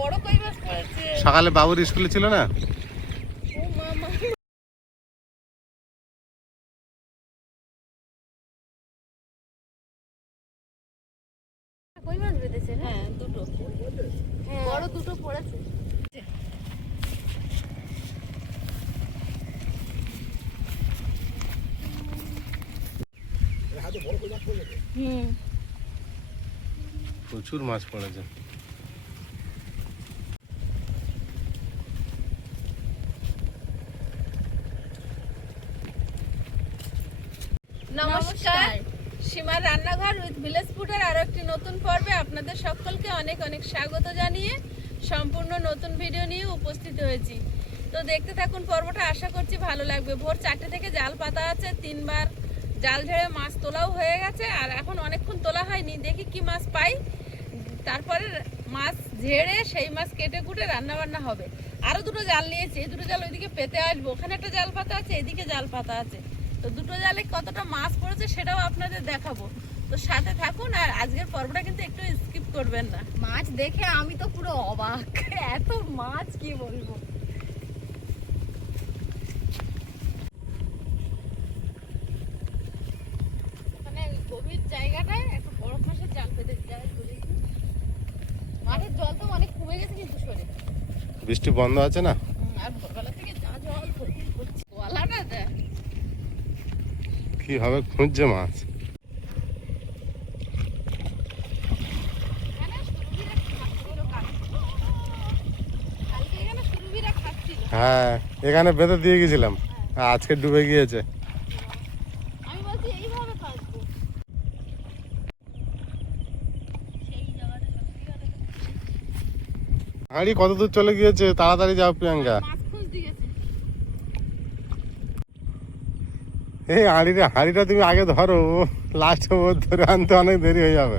বড় কই মাছ পড়েছে। সকালে বাবুর স্কুলে ছিল না? ও মামা, কই মাছ বেঁধেছে? হ্যাঁ দুটো, বড় দুটো পড়েছে। প্রচুর মাছ পড়েছে। নমস্কার, সীমার রান্নাঘর উইথ ভিলেজ ফুডের আরো একটি নতুন পর্বে আপনাদের সকলকে অনেক অনেক স্বাগত জানিয়ে সম্পূর্ণ নতুন ভিডিও নিয়ে উপস্থিত হয়েছি। তো দেখতে থাকুন পর্বটা, আশা করছি ভালো লাগবে। ভোর 4টে থেকে জাল পাতা আছে, 3বার জাল ঝেড়ে মাছ তোলাও হয়ে গেছে, আর এখন অনেকক্ষণ তোলা হয়নি, দেখি কি মাছ পাই। তারপরে মাছ ঝেড়ে সেই মাছ কেটে কুটে রান্না বান্না হবে। আরো দুটো জাল নিয়েছি, এই দুটো জাল ওইদিকে পেতে আসবো। ওখানে একটা জাল পাতা আছে, এদিকে জাল পাতা আছে। তো দুটো জালে কতটা মাছ পড়েছে সেটাও আপনাদের দেখাবো। তো সাথে থাকুন, আর আজকের পর্বটা কিন্তু একটু স্কিপ করবেন না। মাছ দেখে আমি তো পুরো অবাক, এত মাছ কি বলবো। মানে গভীর জায়গাটায় একটা বড় মাছের জাল পেতে যায়। মাঠের জল তো অনেক কমে গেছে কিন্তু সরে। বৃষ্টি বন্ধ আছে না? আর ভোরবেলা থেকে যা জল ভর্তি করছে, গলাটা দেয়। কি হবে, খুঁজছে মাছ। হ্যাঁ, এখানে বেঁধে দিয়ে গেছিলাম, আজকে ডুবে গিয়েছে। আমি বলছি এইভাবে কাটবো। হাঁড়ি কত দূর চলে গিয়েছে, তাড়াতাড়ি যাও প্রিয়াঙ্কা। মাছ খুঁজতে গেছে। এই হাঁড়িটা তুমি আগে ধরো, লাস্টে ও ধরে আনতে অনেক দেরি হয়ে যাবে।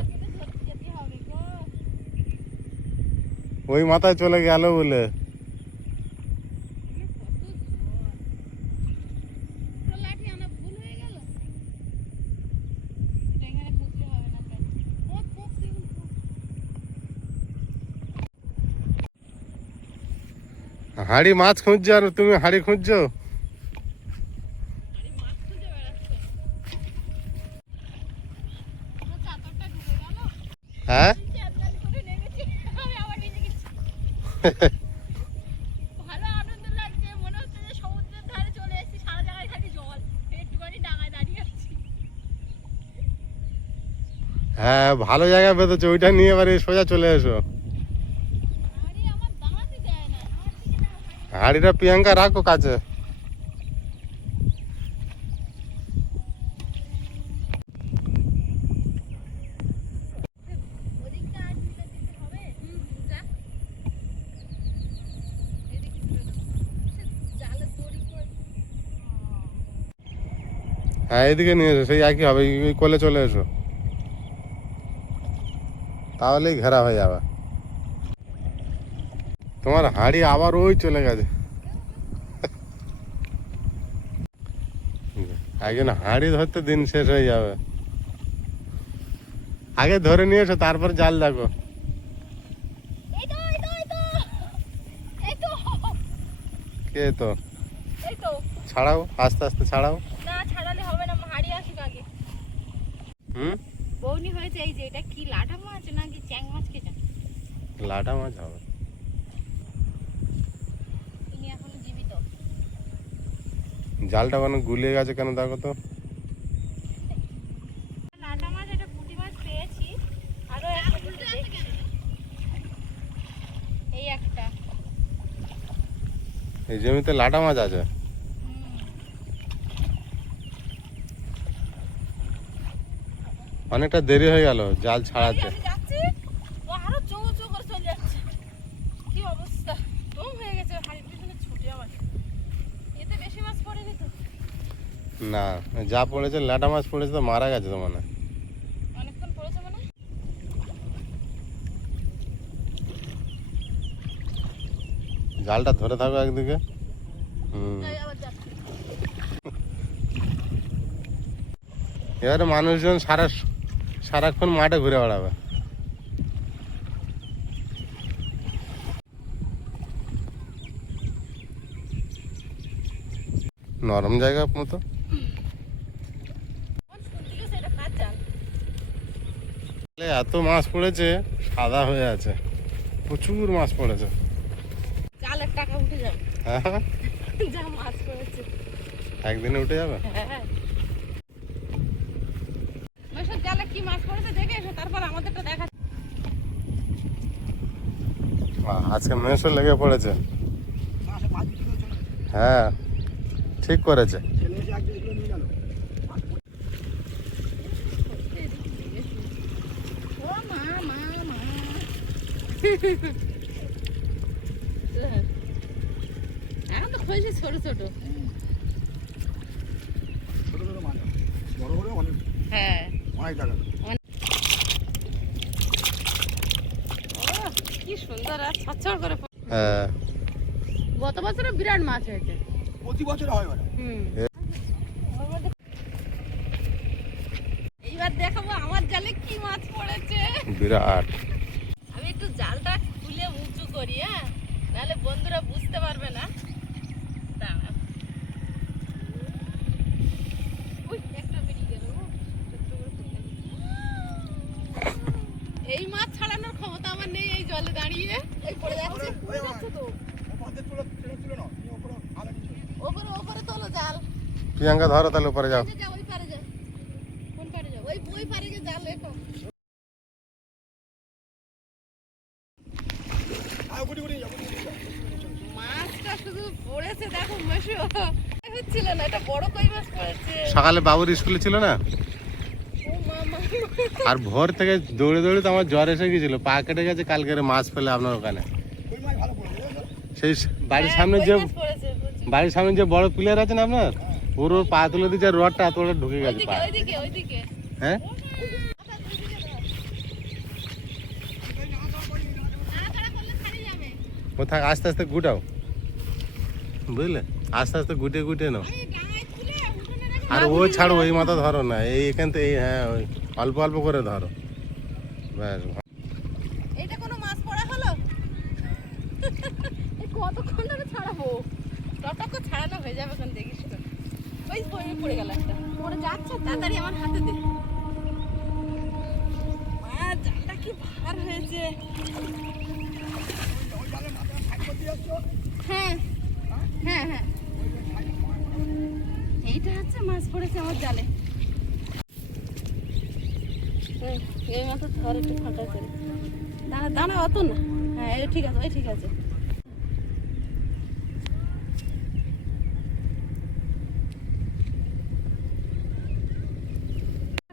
যেতে হবে গো। ওই মাথায় চলে গেল বলে। লাঠি আনা ভুল হয়ে গেল। এটা এখানে পুষতে হবে না। হাঁড়ি মাছ খুঁজছে আর তুমি হাঁড়ি খুঁজছো। মাছ খুঁজে বেড়াচ্ছে। চাদরটা ঢুকে গেল। হ্যাঁ চাদর করে নেমেছি, আমি আবার নিচে গেছি। ভালো আনন্দ লাগছে, মনে হচ্ছে যে সমুদ্রের ধারে চলে এসেছি। সারা জায়গায় খালি জল, একটুখানি ডাঙায় দাঁড়িয়ে আছি। হ্যাঁ, ভালো জায়গায় বেঁধেছো, ওইটা নিয়ে এবারে সোজা চলে এসো। আরে আমার দাঁড়াতে দেয় না। হাঁড়িটা প্রিয়াঙ্কা রাখো কাছে। ওদিকটা আর দিতে হবে। যা। এদিকে ঘুরে দাও। জালের দড়ি করে। হ্যাঁ, এদিকে নিয়ে এসো, সেই একই হবে, এই কোলে চলে এসো, তাহলেই ঘেরা হয়ে যাবে। তোমার হাঁড়ি আবার ওই চলে গেছে। একজন হাঁড়ি ধরতে দিন শেষ হয়ে যাবে। আগে ধরে নিয়ে এসো, তারপর জাল দেখো। এই তো, এই তো, এই তো, এই তো, কে তো এই তো। ছাড়াও, আস্তে আস্তে ছাড়াও। না ছাড়ালে হবে না, হাড়ি আসুক আগে। হুম, বৌনি হয়েছে। এই যে এটা কি লাটা মাছ নাকি চ্যাং মাছ কে জানে। লাটা মাছ হবে। তিনি এখনো জীবিত। জালটা মানে গুলিয়ে গেছে কেন দেখো তো। লাটা মাছ, এটা পুঁটি মাছ পেয়েছি। আরো একটা দুটো দেখছি। এই একটা। এই জমিতে লাটা মাছ আছে। অনেকটা দেরি হয়ে গেল জাল ছাড়াতে। আমি যাচ্ছি, ও আরো চৌ চৌ করে চলে যাচ্ছে। কি অবস্থা, দম হয়ে গেছে হাড়ির পিছনে ছুটে আমার। এতে বেশি মাছ পড়েনি তো। না, যা পড়েছে লাটা মাছ পড়েছে, তো মারা গেছে তো মানে। অনেকক্ষণ পড়েছে মানে। জালটা ধরে থাকো একদিকে। হুম, তাই আবার যাচ্ছি। এবারে মানুষজন সারাক্ষণ মাঠে ঘুরে বেড়াবে। নরম জায়গা মতো। এত মাছ পড়েছে, সাদা হয়ে আছে, প্রচুর মাছ পড়েছে। জালের টাকা উঠে যাবে, হ্যাঁ, যা মাছ পড়েছে একদিনে উঠে যাবে। হ্যাঁ। মেশোর জালে কি মাছ পড়েছে দেখে এসো, তারপর আমাদেরটা দেখা। আজকে মেশো লেগে পড়েছে। হ্যাঁ, ঠিক করেছে। ও মা মা মা এখন তো খয়েছে ছোট ছোট। হ্যাঁ, কি সুন্দর আর ছচ্ছর করে। হ্যাঁ, গত বছরে বিরাট মাছ হয়েছে, প্রতি বছর হয় মানে। এইবার দেখাবো আমার জালে কি মাছ পড়েছে। বিরাট। আমি একটু জালটা খুলে উঁচু করি, হ্যাঁ, নাহলে বন্ধুরা বুঝতে পারবে না। দাঁড়াও। উই, একটা বেরিয়ে গেল। এই মাছ ছাড়ানোর ক্ষমতা আমার নেই এই জলে দাঁড়িয়ে। এই পড়ে যাচ্ছে, পড়ে যাচ্ছে তো। ওপরে ওপরে তোলো জাল। প্রিয়াঙ্কা ধরো, তাহলে উপরে যাও। যা, ওই পারে যা। কোন পারে যাও? ওই পারে গিয়ে জাল রেখো। মাছটা শুধু পড়েছে দেখো মেশো, হচ্ছিল না, এটা বড় কই মাছ পড়েছে। সকালে বাবুর স্কুলে ছিল না, ও মামা, আর ভোর থেকে দৌড়ে দৌড়ে তো আমার জ্বর এসে গেছিল, পা কেটে গেছে। কালকে মাছ পেলে আপনার ওখানে, সেই বাড়ির সামনে যে কই মাছ পড়েছে, বুঝছি। বাড়ির সামনে যে বড় পিলার আছে না আপনার, ওর পা তুলে দিচ্ছে, রডটা এত বড় ঢুকে গেছে পা। ওইদিকে ওইদিকে। হ্যাঁ, নাড়াচাড়া করলে ছাড়ি যাবে। ও থাক, আস্তে আস্তে গুটাও, বুঝলে, আস্তে আস্তে গুটিয়ে গুটিয়ে নাও। এই ডাঙায় তুলে উঠোনে রেখে। আর ও ছাড়ো, ওই মাথা ধরো না, এই এখান থেকে হ্যাঁ, ওই অল্প অল্প করে ধরো, ব্যাস। এইটা কোনো মাছ পড়া হলো? এই কতক্ষণ ধরে ছাড়াবো? টটক ছাড়ানো হয়ে যাবে, এখন দেখিস তো। ওই পড়ে গেল একটা, পড়ে যাচ্ছে, তাড়াতাড়ি আমার হাতে দে। মা, জালটা কি ভার হয়েছে। হ্যাঁ হ্যাঁ হ্যাঁ, এইটা হচ্ছে মাছ পড়েছে আমার জালে। এই মতো ধর একটু ফাঁকা করে। দাঁড়া দাঁড়া, অত না। হ্যাঁ, এই ঠিক আছে, ওই ঠিক আছে।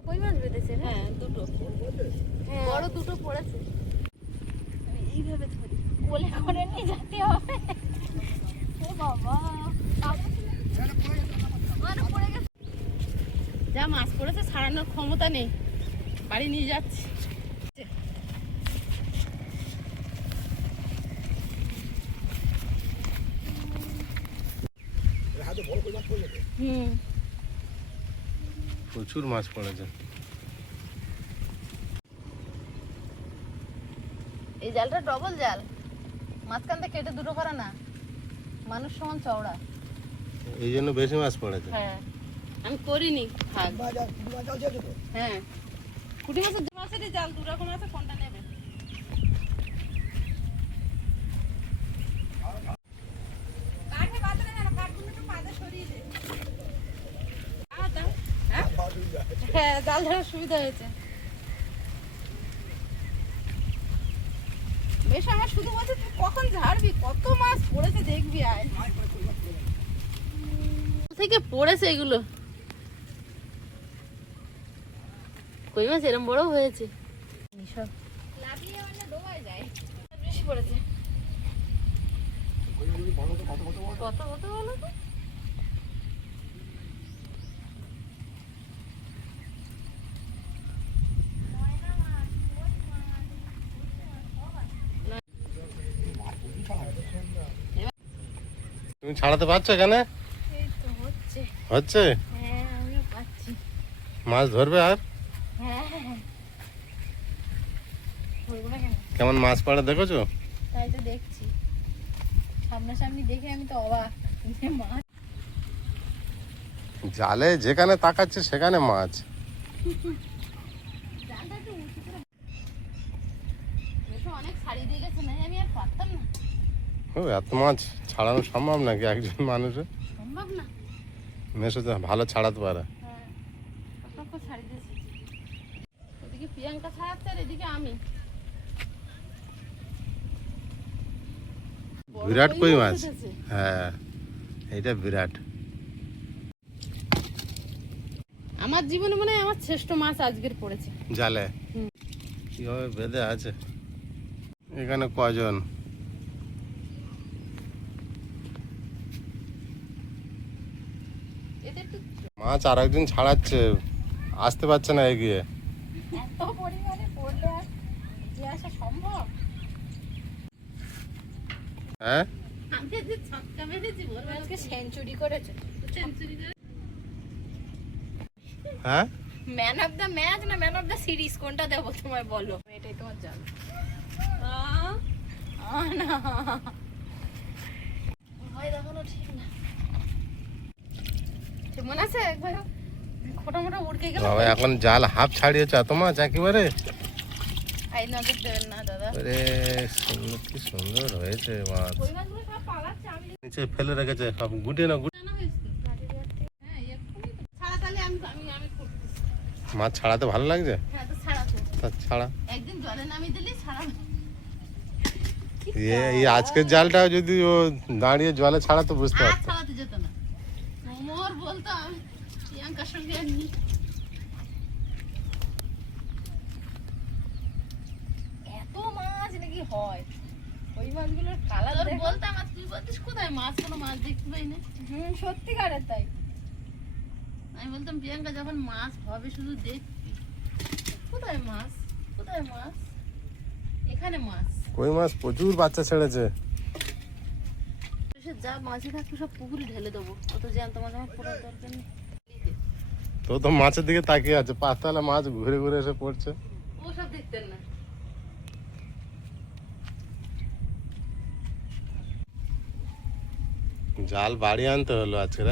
কই মাছ বেঁধেছে? হ্যাঁ, দুটো। হ্যাঁ, বড় দুটো পড়েছে। আমি এইভাবে ধরি, কোলে করে নিয়ে যেতে হবে। ও বাবা, পড়ে গেছে। যা মাছ পড়েছে, ছাড়ানোর ক্ষমতা নেই, বাড়ি নিয়ে যাচ্ছি। হুম, প্রচুর মাছ পড়েছে। এই জালটা ডবল জাল, মাঝখান থেকে কেটে দুটো করা না, মানুষ সমান চওড়া। এই জন্য বেশি মাছ পড়েছে। হ্যাঁ, আমি করিনি, থাক। হ্যাঁ, কুটি মাছের, দু মাছেরই জাল, দু রকম আছে, কোনটা নেবে? কাঠে বাঁধলে না, কাঠগুলো একটু পাতে সরিয়ে দে। হ্যাঁ, হ্যাঁ, জাল ধরার সুবিধা হয়েছে। বেশ, আমার শুধু বলছে তুই কখন ঝাড়বি, কত মাছ পড়েছে দেখবি, আয় থেকে পড়েছে এগুলো। কই মাছ এরম বড় হয়েছে, বেশি পড়েছে। কত কত বলো তো? তুমি ছাড়াতে পারছো এখানে? এই তো হচ্ছে। হচ্ছে? হ্যাঁ, আমিও পাচ্ছি। মাছ ধরবে আর? হ্যাঁ হ্যাঁ, ধরবো না কেন? কেমন মাছ পড়ে দেখেছো? তাই তো দেখছি, সামনাসামনি দেখে আমি তো অবাক যে মাছ। জালে যেখানে তাকাচ্ছে সেখানে মাছ। জালটা একটু উঁচু করে মেশো অনেক ছাড়িয়ে দিয়ে গেছে, না আমি আর পারতাম না। ও এত মাছ ছাড়ানো সম্ভব নাকি একজন মানুষের? সম্ভব না। মেশো তো ভালো ছাড়াতে পারে। হ্যাঁ, কত ছাড়িয়ে দিয়েছি। ওদিকে প্রিয়াঙ্কা ছাড়াচ্ছে আর এদিকে আমি। বিরাট কই মাছ। হ্যাঁ, এইটা বিরাট। আমার জীবনে মনে হয় আমার শ্রেষ্ঠ মাছ আজকের পড়েছে জালে। হুম। কিভাবে বেঁধে আছে এখানে কজন? এতে একটু মাছ আর একজন ছাড়াচ্ছে, আসতে পারছে না এগিয়ে। এত পরিমাণে পড়লে আর এগিয়ে আসা সম্ভব? হ্যাঁ, আমি যে ছক্কা মেরেছি বলবো আজকে সেঞ্চুরি করেছে। সেঞ্চুরি করে হ্যাঁ, ম্যান অফ দ্য ম্যাচ না ম্যান অফ দ্য সিরিজ কোনটা দেবো তোমায় বলো? এটাই তোমার জাল। না ভয় দেখানো ঠিক না। ঠিক মনে আছে একবার খোটা মোটা উড়কে গেল। বাবা এখন জাল হাফ ছাড়িয়েছে এত মাছ একেবারে। আই নজর দেবেন না দাদা। আরে সুন্দর, কি সুন্দর হয়েছে মাছ। ওই মাছগুলো সব পালাচ্ছে, আমি নিচে ফেলে রেখেছে সব, গুটে না গুটে। জানা হয়েছে তো। হ্যাঁ এক্ষুনি তো ছাড়া, তাহলে আমি আমি আমি করতেছি। মাছ ছাড়াতে ভালো লাগছে। হ্যাঁ তো ছাড়া তো তা ছাড়া। একদিন জলে নামিয়ে দিলেই ছাড়া। এই আজকের জালটা যদি ও দাঁড়িয়ে জলে ছাড়াতো বুঝতে আর পারতো। ছাড়াতে যেত না। মোর বলতো আমি প্রিয়াঙ্কার সঙ্গে আর নি। এত মাছ নাকি হয়? ওই মাছগুলোর কালার তোর দেখো। বলতাম আর তুই বলতিস কোথায় মাছ, কোনো মাছ দেখতে পাই না। সত্যিকারের তাই। আমি বলতাম প্রিয়াঙ্কা যখন মাছ হবে শুধু দেখবি। কোথায় মাছ, কোথায় মাছ, এখানে মাছ। কই মাছ প্রচুর বাচ্চা ছেড়েছে। সে যা মাছই থাকতো সব পুকুরে ঢেলে দেবো, অত জ্যান্ত মাছ আমার পড়ার দরকার নেই। তো তো মাছের দিকে তাকিয়ে আছে, পাঁচতলা মাছ ঘুরে ঘুরে এসে পড়ছে। ও সব দেখতেন না। জাল বাড়ি আনতে হলো আজকে।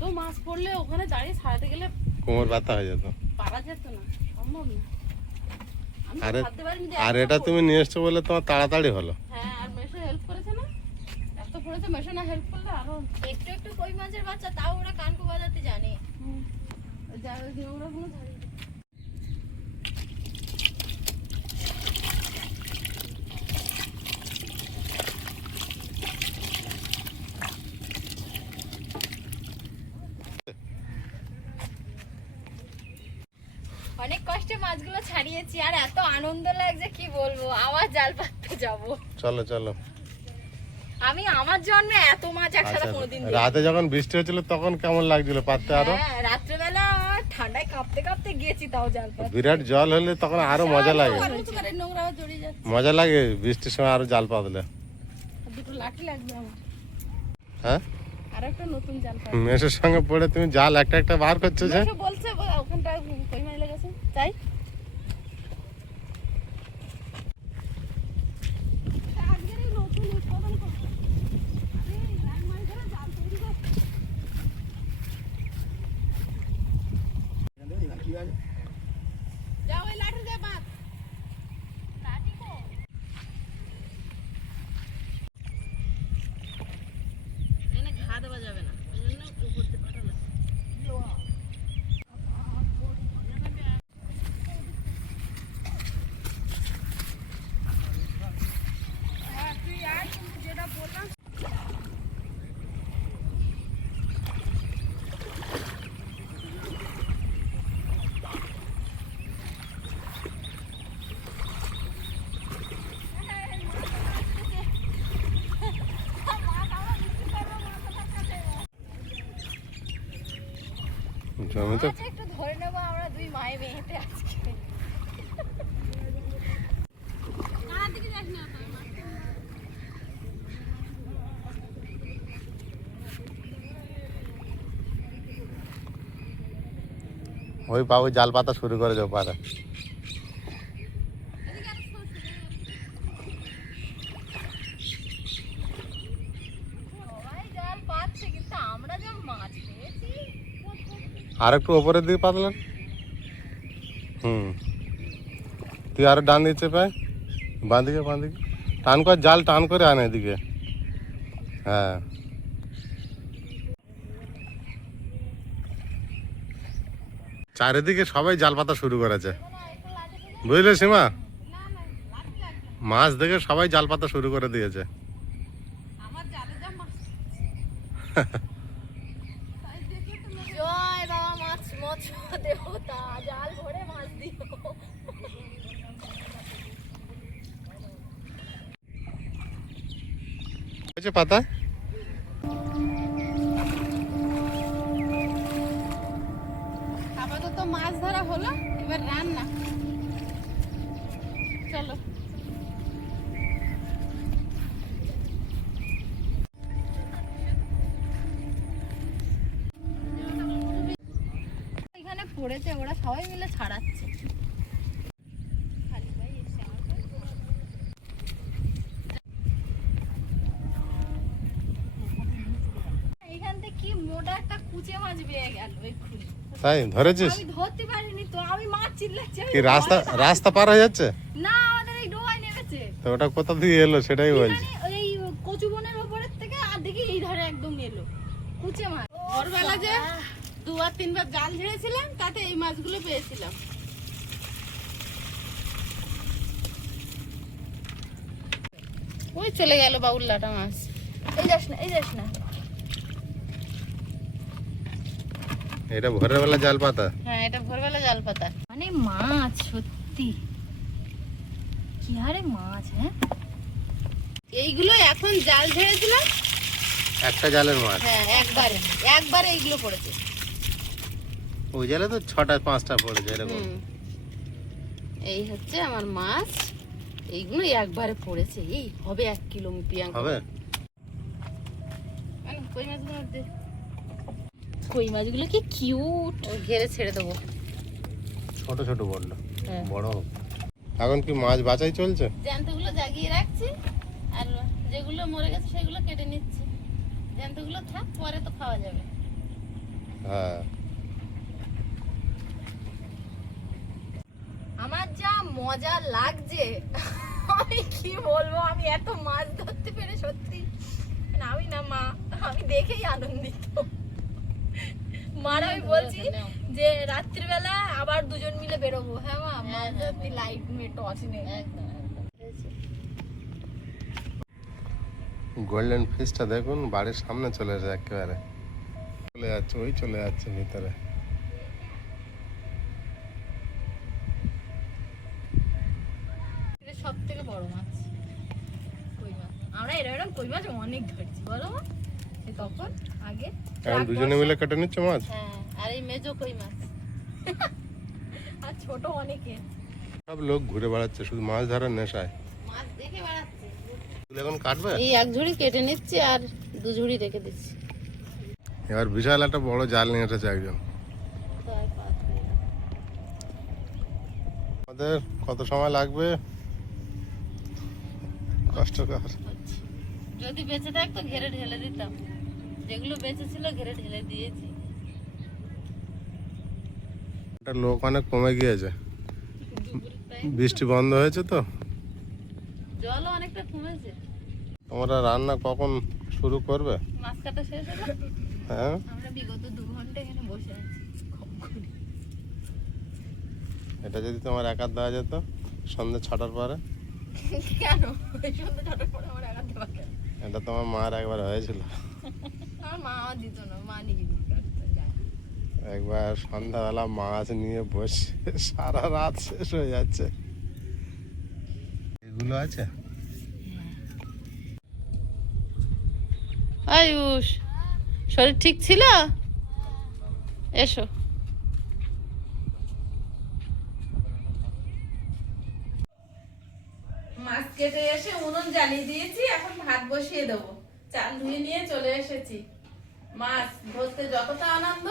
তো মাছ পড়লে ওখানে দাঁড়িয়ে ছাড়াতে গেলে কোমর ব্যথা হয়ে যেত। পারা যেত না, সম্ভব না। আমি তো আরে ভাবতে পারিনি যে আর এত এটা তুমি নিয়ে এসছো বলে তোমার তাড়াতাড়ি হলো। হ্যাঁ, আর মেশো হেল্প করেছে না, এত পড়েছে। মেশো না হেল্প করলে আরো একটু একটু কই মাছের বাচ্চা, তাও ওরা কানকু বাজাতে জানে। ওরা কোনো ধারে। অনেক কষ্টে মাছগুলো ছাড়িয়েছি আর এত আনন্দ লাগছে কি বলবো। আবার জাল পাততে যাব। চলো চলো। আমি আমার জন্য এত মাছ একসাথে আচ্ছা, কোনোদিন রাতে যখন বৃষ্টি হচ্ছিল তখন কেমন লাগছিল পাততে আরো? হ্যাঁ, রাত্রেবেলা ঠান্ডায় কাঁপতে কাঁপতে গেছি তাও জাল পাততে। বিরাট জল হলে তখন আরো মজা লাগে। নোংরা জড়িয়ে যাচ্ছে। মজা লাগে বৃষ্টির সময় আরো জাল পাতলে। দুটো লাঠি লাগবে আমার। হ্যাঁ, আর একটা নতুন জাল পাবো। মেসের সঙ্গে পড়ে তুমি জাল একটা একটা বার করছো যে। মেশো বলছে ওখানটা কই মাছ লেগেছে তাই। যাও ওই লাঠি দিয়ে বাঁধ। এখানে ঘা দেওয়া যাবে না, ওই জন্য উপর দিয়ে পাঠালাম। জমি তো মাছ একটু ধরে নেবো আমরা দুই মায়ে মেয়েতে আজকে। ওই বাবু জাল পাতা শুরু করে যাও পারে। সবাই জাল পাচ্ছে কিন্তু আমরা যখন মাছ পেয়েছি আর একটু ওপরের দিকে পাতলাম। তুই আরো ডান দিচ্ছে পায়, বাঁদিকে বাঁদিকে টান করে, জাল টান করে আনে এদিকে। হ্যাঁ, চারিদিকে সবাই জাল পাতা শুরু করেছে, বুঝলে সীমা? মাছ দেখে সবাই জাল পাতা শুরু করে দিয়েছে। আমার জালে যা মাছ জয় বাবা মাছ মৎস্য দেবতা, জাল ভরে মাছ দিও। হয়েছে পাতা। আপাতত মাছ ধরা হলো, এবার রান্না। চলো। এখানে পড়েছে, ওরা সবাই মিলে ছাড়াচ্ছে। খালি ভাই এসে আমার কাছে। এইখান থেকে কি মোটা একটা কুচে মাছ বেয়ে গেল এক্ষুনি। তাই ধরেছিস? আমি ধরতে পারিনি তো, আমি মাছ চিল্লাচ্ছি। আমি কি রাস্তা পার হয়ে যাচ্ছে? না, আমাদের এই ডোবায় নেমেছে। তো ওটা কোথা দিয়ে এলো সেটাই বলছি। এই কচু বনের উপরের থেকে আর দেখি এই ধারে একদম এলো কুচে মাছ। ভোরবেলা যে 2-3 বার জাল ঝেড়েছিলাম, তাতে এই মাছগুলো পেয়েছিলাম। ওই চলে গেল বাউল্লাটা মাছ। এই যাস না, এই যাস না। এটা ভোরের বেলা জাল পাতা। হ্যাঁ, এটা ভোরবেলা জাল পাতা। মানে মাছ সত্যি কি হারে মাছ। হ্যাঁ, এইগুলো এখন জাল ঝেড়েছিলাম। একটা জালের মাছ। হ্যাঁ, একবারে এইগুলো পড়েছে। ওই জালে তো 6টা-5টা পড়েছে এরকম। এই হচ্ছে আমার মাছ, এইগুলো একবারে পড়েছে। এই হবে 1 কিলো প্রিয়াঙ্কা। হবে। কই মাছগুলো দে। কই মাছগুলো কি কিউট। ও ঘেরে ছেড়ে দেবো। ছোট ছোট বললো, হ্যাঁ। বড় হোক। এখন কি মাছ বাছাই চলছে? জ্যান্তগুলো জাগিয়ে রাখছি, আর যেগুলো মরে গেছে সেগুলো কেটে নিচ্ছি। জ্যান্তগুলো থাক, পরে তো খাওয়া যাবে। হ্যাঁ, আমার যা মজা লাগছে আমি কি বলবো। আমি এত মাছ ধরতে পেরে সত্যি আমি না মা, আমি দেখেই আনন্দিত। মার আমি বলছি যে রাত্রিবেলা আবার দুজন মিলে বেরোবো। হ্যাঁ মা, মাছ ধরতে লাইট নিয়ে টর্চ নিয়ে। গোল্ডেন ফিশটা দেখুন বাড়ির সামনে চলে এসে একেবারে চলে যাচ্ছে, ওই চলে যাচ্ছে ভিতরে। সব থেকে বড় মাছ কই মাছ আমরা এরকম কই মাছ অনেক ধরছি বলো মা। সে তখন আগে এখন দুজনে মিলে কেটে নিচ্ছে মাছ। হ্যাঁ, আর এই মেজো কই মাছ। আর ছোট অনেকে। সব লোক ঘুরে বেড়াচ্ছে শুধু মাছ ধরার নেশায়। মাছ দেখে বেড়াচ্ছে। তুই এখন কাটবে? এই 1 ঝুড়ি কেটে নিচ্ছি আর 2 ঝুড়ি রেখে দিচ্ছি। এবার বিশাল একটা বড় জাল নিয়ে এসেছে একজন। আমাদের কত সময় লাগবে, কষ্টকর। যদি বেঁচে থাকতো ঘেরে ঢেলে দিতাম, যেগুলো বেঁচে ছিল ঘেরে ঢেলে দিয়েছি। একটা লোক অনেক কমে গিয়েছে, বৃষ্টি বন্ধ হয়েছে তো। জলও অনেকটা কমেছে। তোমরা রান্না কখন শুরু করবে? মাছ কাটা শেষ হলো, হ্যাঁ, আমরা বিগত 2 ঘন্টা এখানে বসে আছি। এটা যদি তোমার একার দেওয়া যেত সন্ধ্যে 6টার পরে। কেন ওই সন্ধ্যে ছটার পরে আমার একাতে পারে? এটা তোমার মার একবার হয়েছিল। আমার মা আমার দিত না, মা নিজে দিত কাটতো, যায়। একবার সন্ধ্যাবেলা মাছ নিয়ে বসে সারা রাত শেষ হয়ে যাচ্ছে। এগুলো আছে। আয়ুষ, শরীর ঠিক ছিল? এসো। মাছ কেটে এসে উনুন জ্বালিয়ে দিয়েছি, এখন ভাত বসিয়ে দেবো। চাল ধুয়ে নিয়ে চলে এসেছি। মাছ ধরতে যতটা আনন্দ,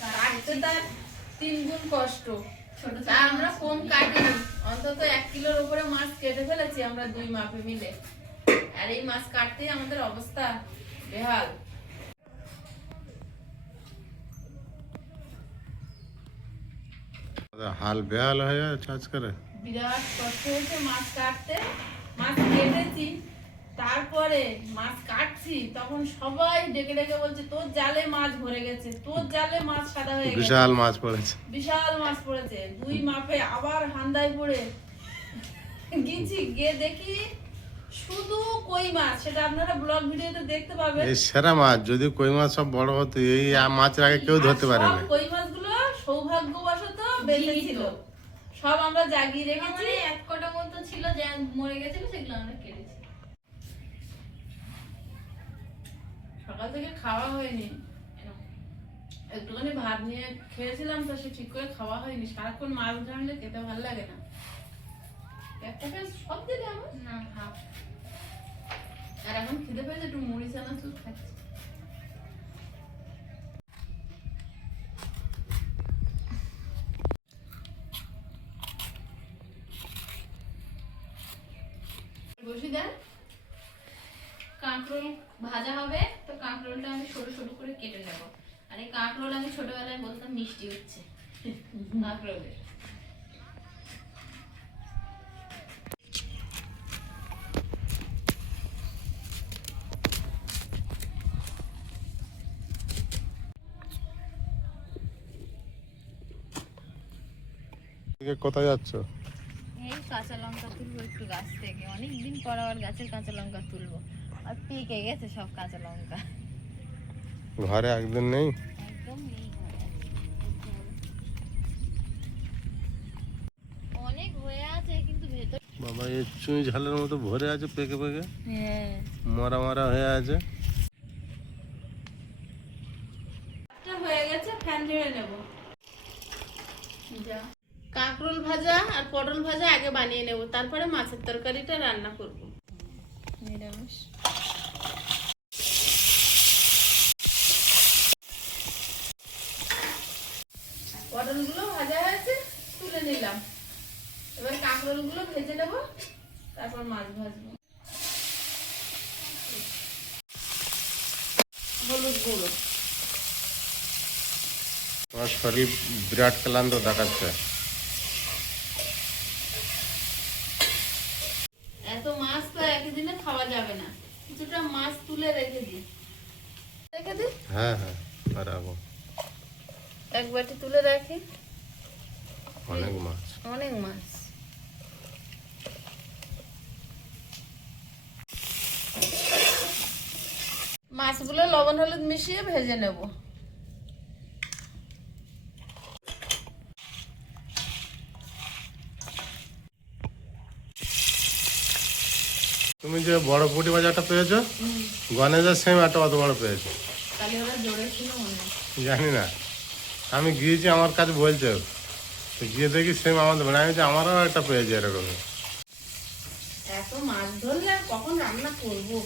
কাটতে তার 3 গুণ কষ্ট। তা আমরা কম কাটিনি, অন্তত 1 কিলোর উপরে মাছ কেটে ফেলেছি আমরা 2 মাপে মিলে। আর এই মাছ কাটতেই আমাদের অবস্থা বেহাল। হাল বেহাল হয়ে যাচ্ছে আজকে। বিরাট কষ্ট হয়েছে মাছ কাটতে। মাছ কেটেছি, তারপরে মাছ কাটছি, তখন সবাই ডেকে ডেকে বলছে তোর জালে মাছ ভরে গেছে, তোর জালে মাছ সাদা হয়ে গেছে, বিশাল মাছ পড়েছে। বিশাল মাছ পড়েছে। দুই মাপে আবার হান্দায় পড়ে গেছি, গিয়ে দেখি শুধু কই মাছ। সেটা আপনারা ব্লগ ভিডিওতে দেখতে পাবেন। এই সেরা মাছ, যদি কই মাছ সব বড় হতো, এই মাছের আগে কেউ ধরতে আর পারে সব না। কই মাছগুলো সৌভাগ্যবশত বেঁচে ছিল, সব আমরা জাগিয়ে রেখেছি। মানে এক কটা মতো ছিল যে মরে গেছিল, সেগুলো আমরা কেটেছি। সকাল থেকে খাওয়া হয়নি, একটুখানি ভাত নিয়ে খেয়েছিলাম, তো সে ঠিক করে খাওয়া হয়নি। সারাক্ষণ মাছ ঘামলে খেতে ভালো লাগে না। একটা পিস সব দিলে আমার না হাফ। আর এখন খিদে পেয়েছে, একটু মুড়ি চানাচুর খাচ্ছি। বসি দেন। কাঁকরোল ভাজা হবে, তো কাঁকরোলটা আমি সরু সরু করে কেটে নেব। আর এই কাঁকরোল আমি ছোটবেলায় বলতাম মিষ্টি হচ্ছে কাঁকরোলের। কোথায় যাচ্ছ? এই কাঁচা লঙ্কা তুলবো একটু গাছ থেকে, অনেকদিন পর আবার গাছের কাঁচা লঙ্কা তুলবো। আর পেকে গেছে সব কাঁচা লঙ্কা, ঘরে একদিন নেই? একদম নেই ঘরে। অনেক হয়ে আছে কিন্তু ভেতর। বাবা, এই চুই ঝালের মতো ভরে আছে, পেকে পেকে হ্যাঁ, মরা মরা হয়ে আছে। হয়ে গেছে, ফ্যান ঝেড়ে নেব। যা, কাঁকরোল ভাজা আর পটল ভাজা আগে বানিয়ে নেব, তারপরে মাছের তরকারিটা রান্না করব। নিরামিষ। পটলগুলো ভাজা হয়েছে, তুলে নিলাম। এবার কাঁকরোলগুলো ভেজে নেব, তারপর মাছ ভাজবো। হলুদ গুঁড়ো। তোমার শরীর বিরাট ক্লান্ত দেখাচ্ছে। এত মাছ তো একদিনে খাওয়া যাবে না, কিছুটা মাছ তুলে রেখে দিই। রেখে দিই, হ্যাঁ হ্যাঁ, রাখো। এক বাটি তুলে রাখি। অনেক মাছ। অনেক মাছ। মাছগুলো লবণ হলুদ মিশিয়ে ভেজে নেব। তুমি যে বড় পুঁটি বাজারটা পেয়েছো, গণেশের সেম একটা অত বড় পেয়েছো। তাহলে ওরা জোরে ছিল মনে হয়। জানি না, আমি গিয়েছি, আমার কাছে বলছে, তো গিয়ে দেখি সেম আমাদের মানে আমি যে আমারও একটা পেয়েছি এরকম। এত মাছ ধরলে আর কখন রান্না করবো?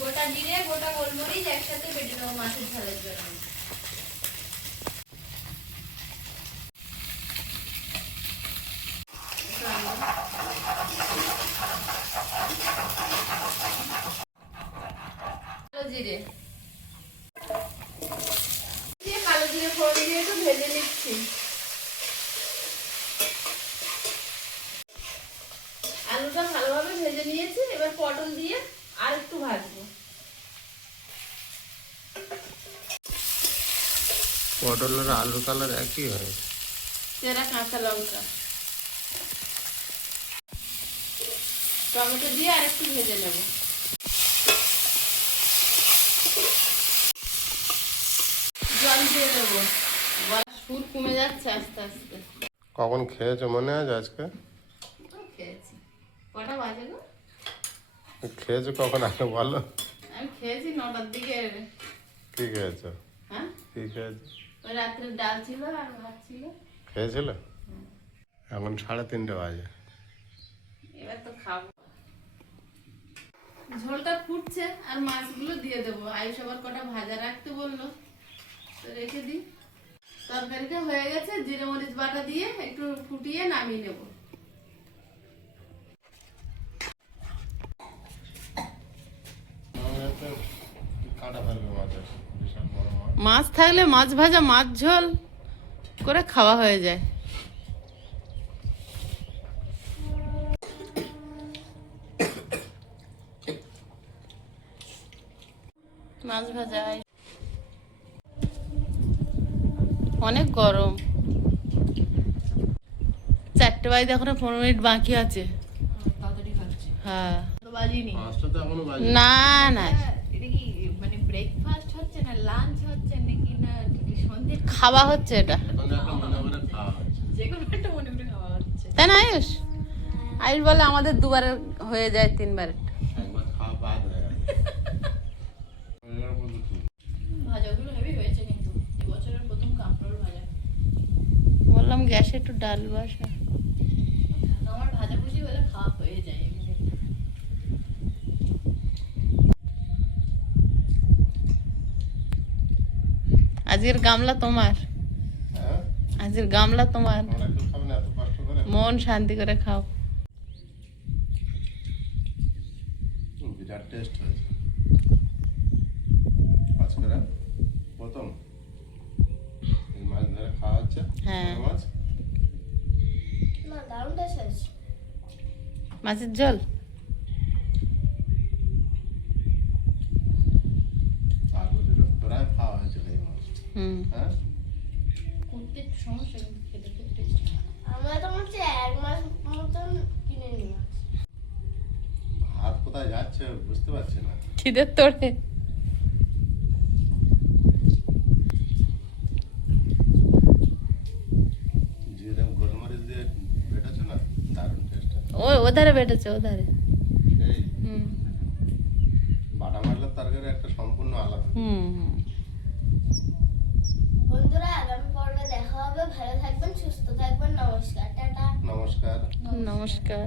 গোটা জিরে গোটা গোলমরিচ একসাথে বেটে নেবো মাছের ঝালের জন্য। জিরে দিয়ে কালো জিরে ফোড়ন দিয়ে একটু ভেজে নিচ্ছি। আলুটা ভালোভাবে ভেজে নিয়েছি, এবার পটল দিয়ে আর একটু ভাজবো। পটলের আলু কালার একই হয়। চেরা কাঁচা লঙ্কা, টমেটো দিয়ে আর একটু ভেজে নেব। জল দিয়ে দেবো, গলার সুর কমে যাচ্ছে আস্তে আস্তে। কখন খেয়েছো মনে আছে আজকে? খেয়েছি, কটা বাজে গো? খেয়েছো কখন আগে বলো? আমি খেয়েছি 9টার দিকে। কি খেয়েছো? হ্যাঁ, কি খেয়েছো? ওই রাত্রে ডাল ছিল আর ভাত ছিল। খেয়েছিল? এখন 3:30 বাজে। এবার তো খাবো। ঝোলটা ফুটছে আর মাছগুলো দিয়ে দেবো। আয়ুষ আবার কটা ভাজা রাখতে বললো, তো রেখে দিই। তরকারিটা হয়ে গেছে, জিরে মরিচ বাটা দিয়ে একটু ফুটিয়ে নামিয়ে নেব। কাঁটা ফেলবে মাছের, বিশাল বড় মাছ। মাছ থাকলে মাছ ভাজা মাছ ঝোল করে খাওয়া হয়ে যায়। মাছ ভাজা অনেক গরম। 4টে বাজতে এখনো 15 মিনিট বাকি আছে। তাড়াতাড়ি খাচ্ছি হ্যাঁ, তো বাজিনি। মাছটা তো এখনো বাজে। না না, এটা কি মানে ব্রেকফাস্ট হচ্ছে না লাঞ্চ হচ্ছে নাকি না সন্ধ্যে? খাওয়া হচ্ছে এটা, এখন একটা মনে করে খাওয়া হচ্ছে। যে কোনো একটা মনে করে খাওয়া হচ্ছে। তাই না আয়ুষ? আয়ুষ বলে আমাদের দুবারের হয়ে যায় 3বার। একবার খাওয়া বাদ হয়ে গেছে। এবার বলতো তুই। ভাজাগুলো হেভি হয়েছে কিন্তু এবছরের প্রথম কাঁকরোল ভাজা। বললাম গ্যাসে একটু ডাল বসা। আমার ভাজাভুজি হলে খাওয়া হয়ে যায় এমনি। আজকের গামলা তোমার, হ্যাঁ? আজকের গামলা তোমার। আমরা একটু খাবে না এত কষ্ট করে? মন শান্তি করে খাও। বিরাট টেস্ট হয়েছে আজকে প্রথম এই মাছ ধরে খাওয়া হচ্ছে। হ্যাঁ। বড় মাছ না দারুণ টেস্ট হয়েছে। মাছের ঝোল আগে থেকে প্রায় খাওয়া হয়েছিল এই মাছ। হ্যাঁ, করতে একটু সমস্যা কিন্তু খেতে খুব টেস্ট। আমরা তো হচ্ছে 1 মাস মতন কিনে নিই মাছ। ভাত কোথায় যাচ্ছে বুঝতে পারছি না। খিদের তোড়ে। জিরে গোলমরিচ দিয়ে বেটেছে না, দারুণ টেস্ট। ওধারে বেটেছে, ওধারে। সেই হুম বাটা মারলে তরকারি একটা সম্পূর্ণ আলাদা। হুম। বন্ধুরা আগামী পর্বে দেখা হবে। ভালো থাকবেন, সুস্থ থাকবেন। নমস্কার, টাটা। নমস্কার। নমস্কার।